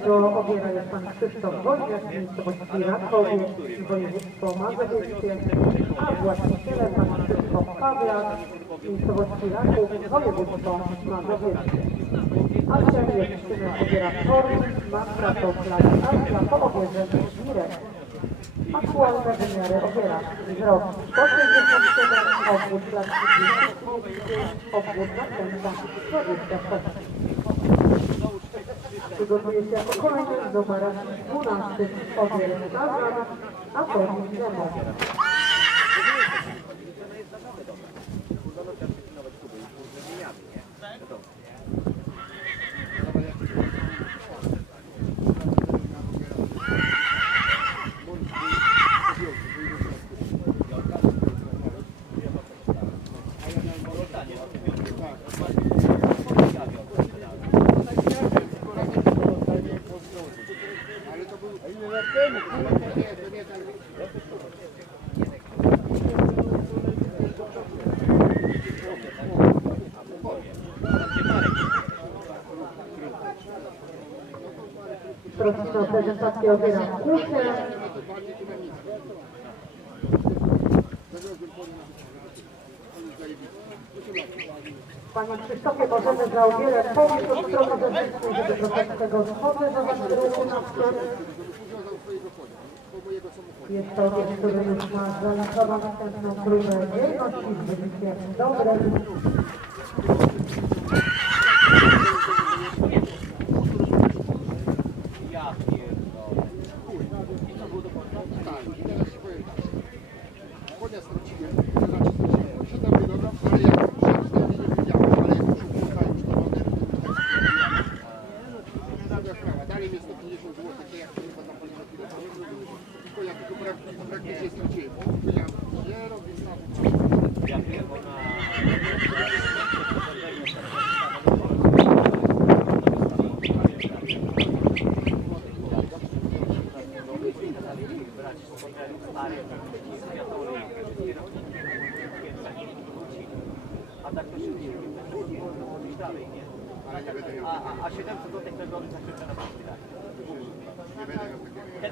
tego obiera jest pan Krzysztof Wojniak z miejscowości Rakowie, województwo mazowieckie, a właścicielem pan Krzysztof Pawlak miejscowości Raków, województwo mazowieckie. Akcja dziewczyny obiera formy, maska to plak, akcja po obierze Mirek. Aktualne wymiary obiera wzrok 167, obwód lat 30, obwód następca 26. Przygotuje się jako kolejny numer 12 obier Zazar, a termin demo. Prosimy o prezentację obiera kuchnia. Panie Krzysztofie, możemy za obierę powieść od strony zewnętrznej, żeby trochę tego spodziewać ruchu na sklep. Jest to obiekt, który już ma zaliczoną wstępną próbę wierności z wynikiem dobrym. Tak, i teraz ci powiem. Praktycznie, straciłem. Nie robię. A tak to się nie robi dalej, nie? A, a, a 700 zł tego zakryte na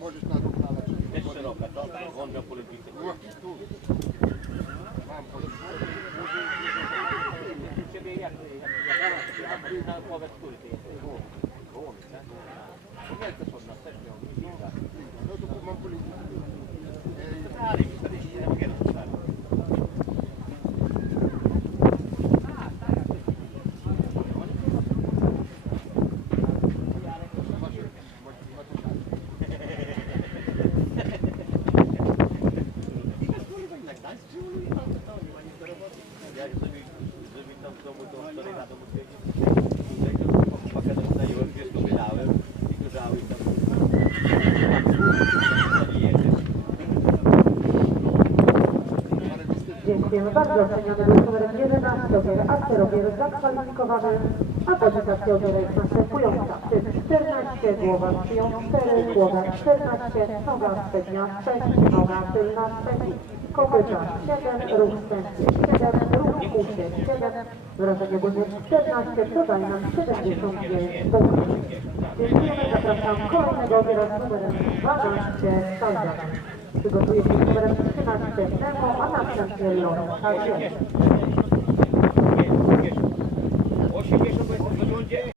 Можеш на руку належати. Широка, то вон до полюбіти. Мам, полюбіти. Тебе як? Dziękujemy bardzo. Oceniamy był numerem 11 obiera aktor obiera zakwalifikowany, a obiera jest następująca. Typ 14, głowa przyjął 4, głowa 14, noga przednia 6, noga tylna 6, kopyta 7, ruch wstępny 7, ruch usie 7, wrażenie ogólnie 14, to daje nam 79 punktów. Dziękujemy, zapraszam kolejnego obiera z numerem 12, Salzak. Przygotuje się numerem 13 Nemo, a następnie Lon. Tak jest. 80 bo jestem w wyglądzie.